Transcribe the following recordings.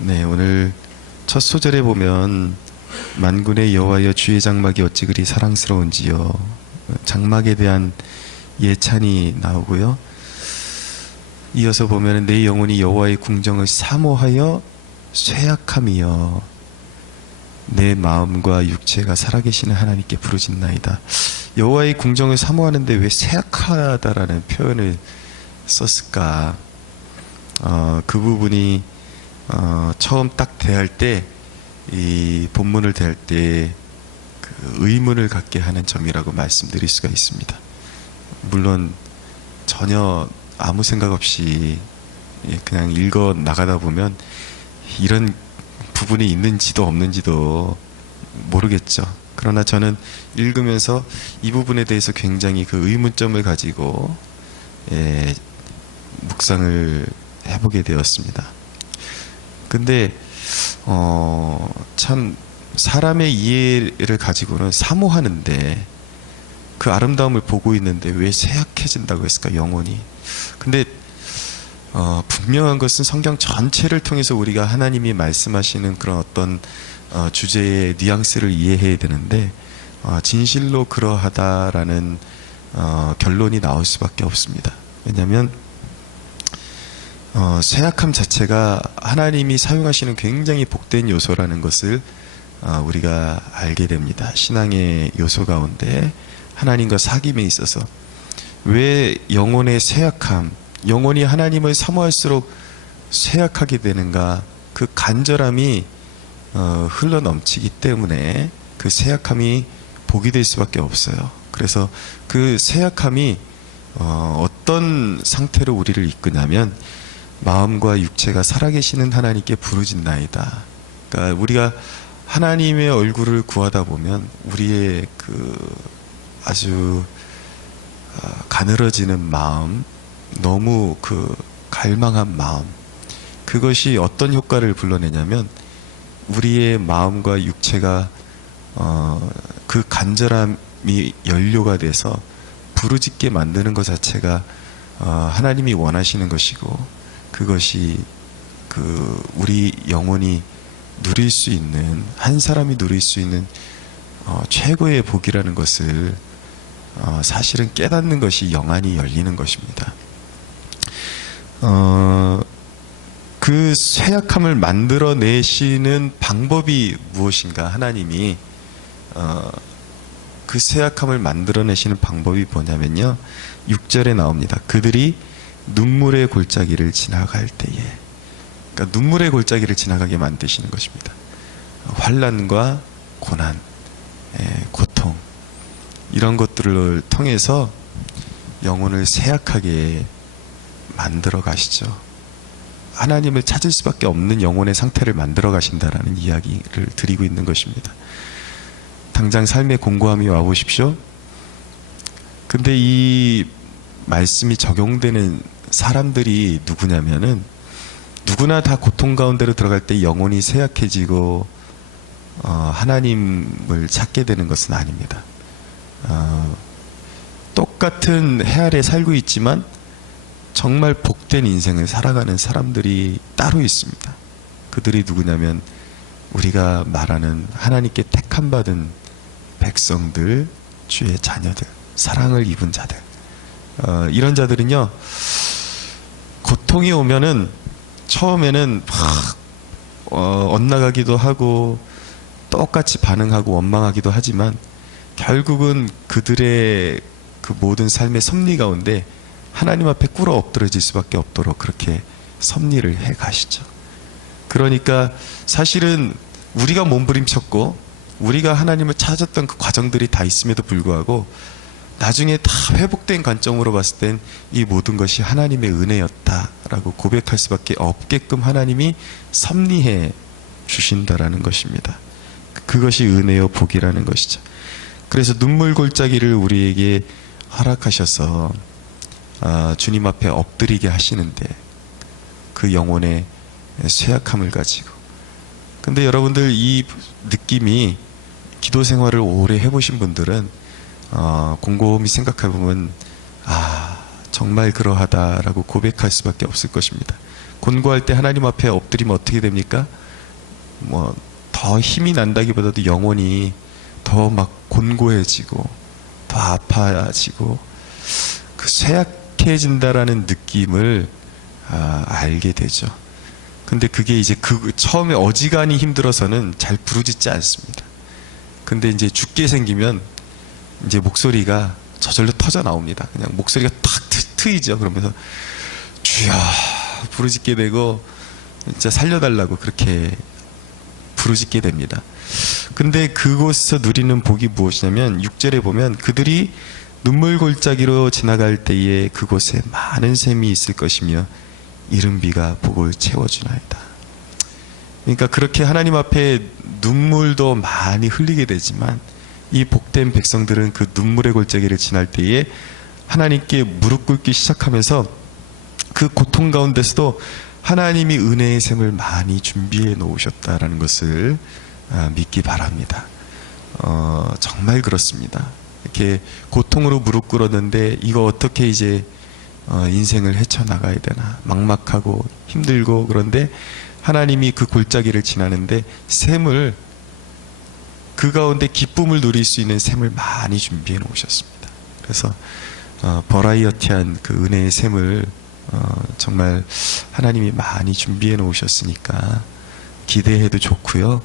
네, 오늘 첫 소절에 보면 만군의 여호와여 주의 장막이 어찌 그리 사랑스러운지요. 장막에 대한 예찬이 나오고요. 이어서 보면 내 영혼이 여호와의 궁정을 사모하여 쇠약함이여 내 마음과 육체가 살아계시는 하나님께 부르짖나이다. 여호와의 궁정을 사모하는데 왜 쇠약하다라는 표현을 썼을까? 그 부분이 처음 딱 대할 때, 이 본문을 대할 때 그 의문을 갖게 하는 점이라고 말씀드릴 수가 있습니다. 물론 전혀 아무 생각 없이 그냥 읽어 나가다 보면 이런 부분이 있는지도 없는지도 모르겠죠. 그러나 저는 읽으면서 이 부분에 대해서 굉장히 그 의문점을 가지고 묵상을 해보게 되었습니다. 근데 참 사람의 이해를 가지고는 사모하는데 그 아름다움을 보고 있는데 왜 쇠약해진다고 했을까, 영혼이. 근데 분명한 것은 성경 전체를 통해서 우리가 하나님이 말씀하시는 그런 어떤 주제의 뉘앙스를 이해해야 되는데 진실로 그러하다라는 결론이 나올 수밖에 없습니다. 왜냐하면 쇠약함 자체가 하나님이 사용하시는 굉장히 복된 요소라는 것을 우리가 알게 됩니다. 신앙의 요소 가운데 하나님과 사귐에 있어서 왜 영혼의 쇠약함, 영혼이 하나님을 사모할수록 쇠약하게 되는가, 그 간절함이 흘러넘치기 때문에 그 쇠약함이 복이 될 수밖에 없어요. 그래서 그 쇠약함이 어떤 상태로 우리를 이끄냐면 마음과 육체가 살아계시는 하나님께 부르짖나이다. 그러니까 우리가 하나님의 얼굴을 구하다 보면 우리의 그 아주 가늘어지는 마음, 너무 그 갈망한 마음, 그것이 어떤 효과를 불러내냐면 우리의 마음과 육체가 그 간절함이 연료가 돼서 부르짖게 만드는 것 자체가 하나님이 원하시는 것이고, 그것이 그 우리 영혼이 누릴 수 있는, 한 사람이 누릴 수 있는 최고의 복이라는 것을 사실은 깨닫는 것이 영안이 열리는 것입니다. 그 쇠약함을 만들어내시는 방법이 무엇인가? 하나님이 그 쇠약함을 만들어내시는 방법이 뭐냐면요, 6절에 나옵니다. 그들이 눈물의 골짜기를 지나갈 때에, 그러니까 눈물의 골짜기를 지나가게 만드시는 것입니다. 환난과 고난, 고통, 이런 것들을 통해서 영혼을 쇠약하게 만들어 가시죠. 하나님을 찾을 수밖에 없는 영혼의 상태를 만들어 가신다라는 이야기를 드리고 있는 것입니다. 당장 삶의 공고함이 와보십시오. 근데 이 말씀이 적용되는 사람들이 누구냐면은, 누구나 다 고통 가운데로 들어갈 때 영혼이 쇠약해지고 하나님을 찾게 되는 것은 아닙니다. 똑같은 해 아래 살고 있지만 정말 복된 인생을 살아가는 사람들이 따로 있습니다. 그들이 누구냐면 우리가 말하는 하나님께 택함 받은 백성들, 주의 자녀들, 사랑을 입은 자들. 이런 자들은요, 고통이 오면은 처음에는 막 엇나가기도 하고 똑같이 반응하고 원망하기도 하지만 결국은 그들의 그 모든 삶의 섭리 가운데 하나님 앞에 꿇어 엎드려질 수밖에 없도록 그렇게 섭리를 해 가시죠. 그러니까 사실은 우리가 몸부림쳤고 우리가 하나님을 찾았던 그 과정들이 다 있음에도 불구하고 나중에 다 회복된 관점으로 봤을 땐 이 모든 것이 하나님의 은혜였다라고 고백할 수밖에 없게끔 하나님이 섭리해 주신다라는 것입니다. 그것이 은혜요 복이라는 것이죠. 그래서 눈물 골짜기를 우리에게 허락하셔서 주님 앞에 엎드리게 하시는데, 그 영혼의 쇠약함을 가지고. 근데 여러분들 이 느낌이 기도 생활을 오래 해보신 분들은 곰곰이 생각해보면 정말 그러하다라고 고백할 수밖에 없을 것입니다. 곤고할 때 하나님 앞에 엎드리면 어떻게 됩니까? 뭐 더 힘이 난다기보다도 영혼이 더 막 곤고해지고 더 아파지고 그 쇠약해진다라는 느낌을 알게 되죠. 근데 그게 이제 처음에 어지간히 힘들어서는 잘 부르짖지 않습니다. 근데 이제 죽게 생기면 이제 목소리가 저절로 터져 나옵니다. 그냥 목소리가 탁 트이죠. 그러면서 주여 부르짖게 되고 진짜 살려달라고 그렇게 부르짖게 됩니다. 근데 그곳에서 누리는 복이 무엇이냐면 6절에 보면 그들이 눈물 골짜기로 지나갈 때에 그곳에 많은 샘이 있을 것이며 이른 비가 복을 채워주나이다. 그러니까 그렇게 하나님 앞에 눈물도 많이 흘리게 되지만 이 복된 백성들은 그 눈물의 골짜기를 지날 때에 하나님께 무릎 꿇기 시작하면서 그 고통 가운데서도 하나님이 은혜의 샘을 많이 준비해 놓으셨다라는 것을 믿기 바랍니다. 정말 그렇습니다. 이렇게 고통으로 무릎 꿇었는데 이거 어떻게 이제 인생을 헤쳐나가야 되나 막막하고 힘들고 그런데 하나님이 그 골짜기를 지나는데 샘을 그 가운데 기쁨을 누릴 수 있는 샘을 많이 준비해 놓으셨습니다. 그래서 버라이어티한 그 은혜의 샘을 정말 하나님이 많이 준비해 놓으셨으니까 기대해도 좋고요.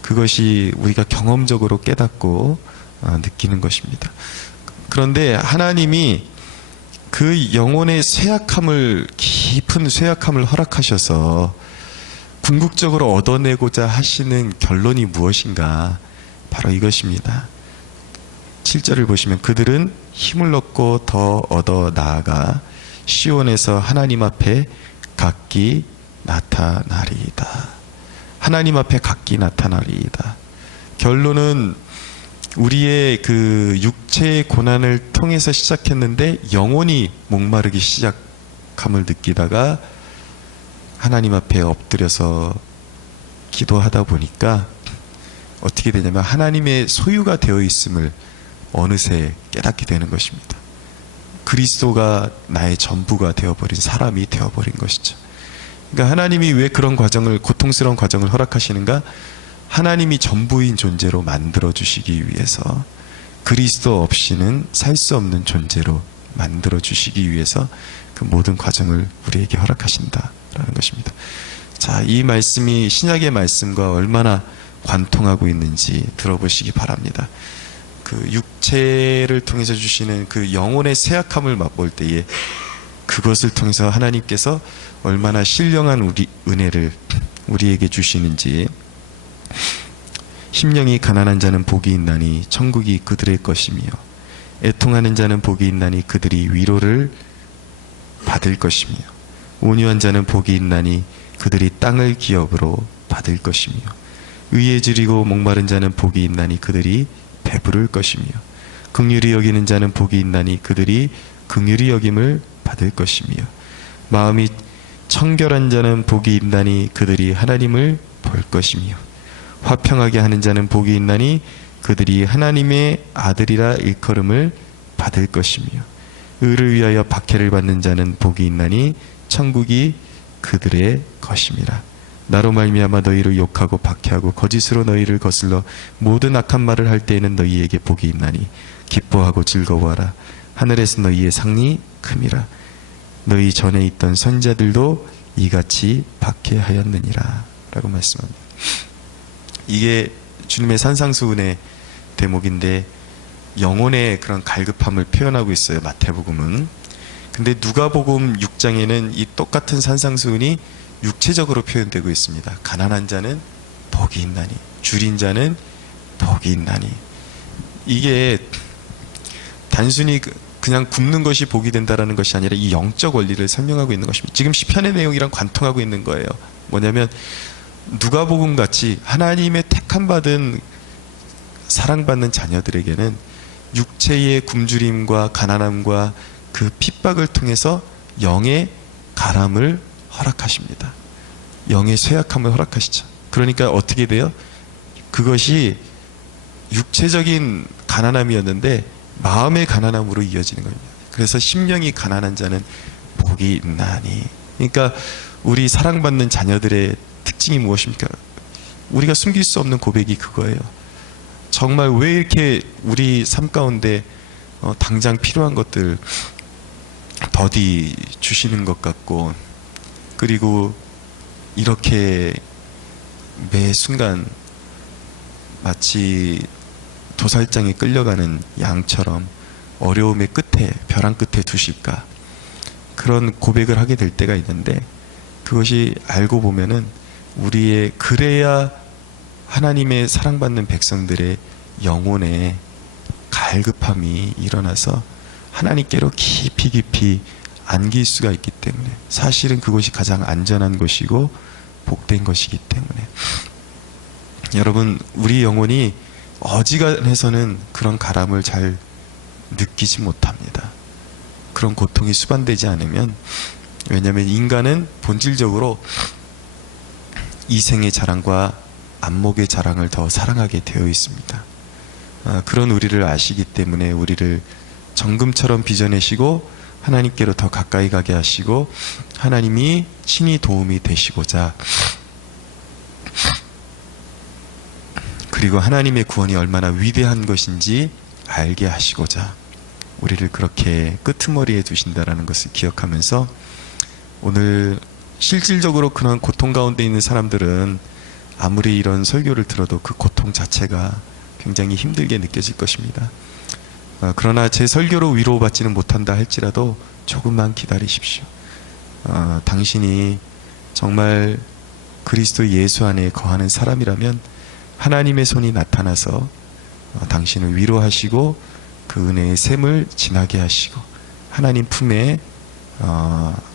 그것이 우리가 경험적으로 깨닫고 느끼는 것입니다. 그런데 하나님이 그 영혼의 쇠약함을 깊은 쇠약함을 허락하셔서 궁극적으로 얻어내고자 하시는 결론이 무엇인가? 바로 이것입니다. 7절을 보시면 그들은 힘을 얻고 더 얻어 나아가 시온에서 하나님 앞에 각기 나타나리이다. 하나님 앞에 각기 나타나리이다. 결론은 우리의 그 육체의 고난을 통해서 시작했는데 영혼이 목마르기 시작함을 느끼다가 하나님 앞에 엎드려서 기도하다 보니까 어떻게 되냐면 하나님의 소유가 되어 있음을 어느새 깨닫게 되는 것입니다. 그리스도가 나의 전부가 되어버린 사람이 되어버린 것이죠. 그러니까 하나님이 왜 그런 과정을, 고통스러운 과정을 허락하시는가? 하나님이 전부인 존재로 만들어주시기 위해서, 그리스도 없이는 살 수 없는 존재로 만들어주시기 위해서 그 모든 과정을 우리에게 허락하신다라는 것입니다. 자, 이 말씀이 신약의 말씀과 얼마나 관통하고 있는지 들어보시기 바랍니다. 그 육체를 통해서 주시는 그 영혼의 쇠약함을 맛볼 때에 그것을 통해서 하나님께서 얼마나 신령한 은혜를 우리에게 주시는지. 심령이 가난한 자는 복이 있나니 천국이 그들의 것이며 애통하는 자는 복이 있나니 그들이 위로를 받을 것이며 온유한 자는 복이 있나니 그들이 땅을 기업으로 받을 것이며 의에 줄이고 목마른 자는 복이 있나니 그들이 배부를 것이며 긍휼히 여기는 자는 복이 있나니 그들이 긍휼히 여김을 받을 것이며 마음이 청결한 자는 복이 있나니 그들이 하나님을 볼 것이며 화평하게 하는 자는 복이 있나니 그들이 하나님의 아들이라 일컬음을 받을 것이며 의를 위하여 박해를 받는 자는 복이 있나니 천국이 그들의 것임이라. 나로 말미암아 너희를 욕하고 박해하고 거짓으로 너희를 거슬러 모든 악한 말을 할 때에는 너희에게 복이 있나니 기뻐하고 즐거워하라. 하늘에서 너희의 상이 큼이라. 너희 전에 있던 선자들도 이같이 박해하였느니라 라고 말씀합니다. 이게 주님의 산상수훈의 대목인데 영혼의 그런 갈급함을 표현하고 있어요, 마태복음은. 근데 누가복음 6장에는 이 똑같은 산상수훈이 육체적으로 표현되고 있습니다. 가난한 자는 복이 있나니, 줄인 자는 복이 있나니. 이게 단순히 그냥 굶는 것이 복이 된다라는 것이 아니라 이 영적 원리를 설명하고 있는 것입니다. 지금 시편의 내용이랑 관통하고 있는 거예요. 뭐냐면 누가복음 같이 하나님의 택함 받은 사랑받는 자녀들에게는 육체의 굶주림과 가난함과 그 핍박을 통해서 영의 가람을 허락하십니다. 영의 쇠약함을 허락하시죠. 그러니까 어떻게 돼요? 그것이 육체적인 가난함이었는데 마음의 가난함으로 이어지는 겁니다. 그래서 심령이 가난한 자는 복이 있나니. 그러니까 우리 사랑받는 자녀들의 특징이 무엇입니까? 우리가 숨길 수 없는 고백이 그거예요. 정말 왜 이렇게 우리 삶 가운데 당장 필요한 것들 더디 주시는 것 같고, 그리고 이렇게 매 순간 마치 도살장에 끌려가는 양처럼 어려움의 끝에, 벼랑 끝에 두실까, 그런 고백을 하게 될 때가 있는데, 그것이 알고 보면은 우리의, 그래야 하나님의 사랑받는 백성들의 영혼에 갈급함이 일어나서 하나님께로 깊이 깊이 안길 수가 있기 때문에, 사실은 그것이 가장 안전한 것이고 복된 것이기 때문에, 여러분, 우리 영혼이 어지간해서는 그런 가람을 잘 느끼지 못합니다. 그런 고통이 수반되지 않으면. 왜냐하면 인간은 본질적으로 이생의 자랑과 안목의 자랑을 더 사랑하게 되어 있습니다. 그런 우리를 아시기 때문에 우리를 정금처럼 빚어내시고 하나님께로 더 가까이 가게 하시고, 하나님이 친히 도움이 되시고자, 그리고 하나님의 구원이 얼마나 위대한 것인지 알게 하시고자 우리를 그렇게 끄트머리에 두신다라는 것을 기억하면서, 오늘 실질적으로 그런 고통 가운데 있는 사람들은 아무리 이런 설교를 들어도 그 고통 자체가 굉장히 힘들게 느껴질 것입니다. 그러나 제 설교로 위로받지는 못한다 할지라도 조금만 기다리십시오. 당신이 정말 그리스도 예수 안에 거하는 사람이라면 하나님의 손이 나타나서 당신을 위로하시고 그 은혜의 샘을 지나게 하시고 하나님 품에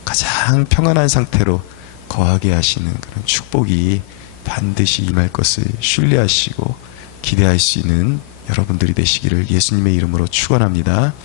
가장 평안한 상태로 거하게 하시는 그런 축복이 반드시 임할 것을 신뢰하시고 기대할 수 있는 여러분들이 되시기를 예수님의 이름으로 축원합니다.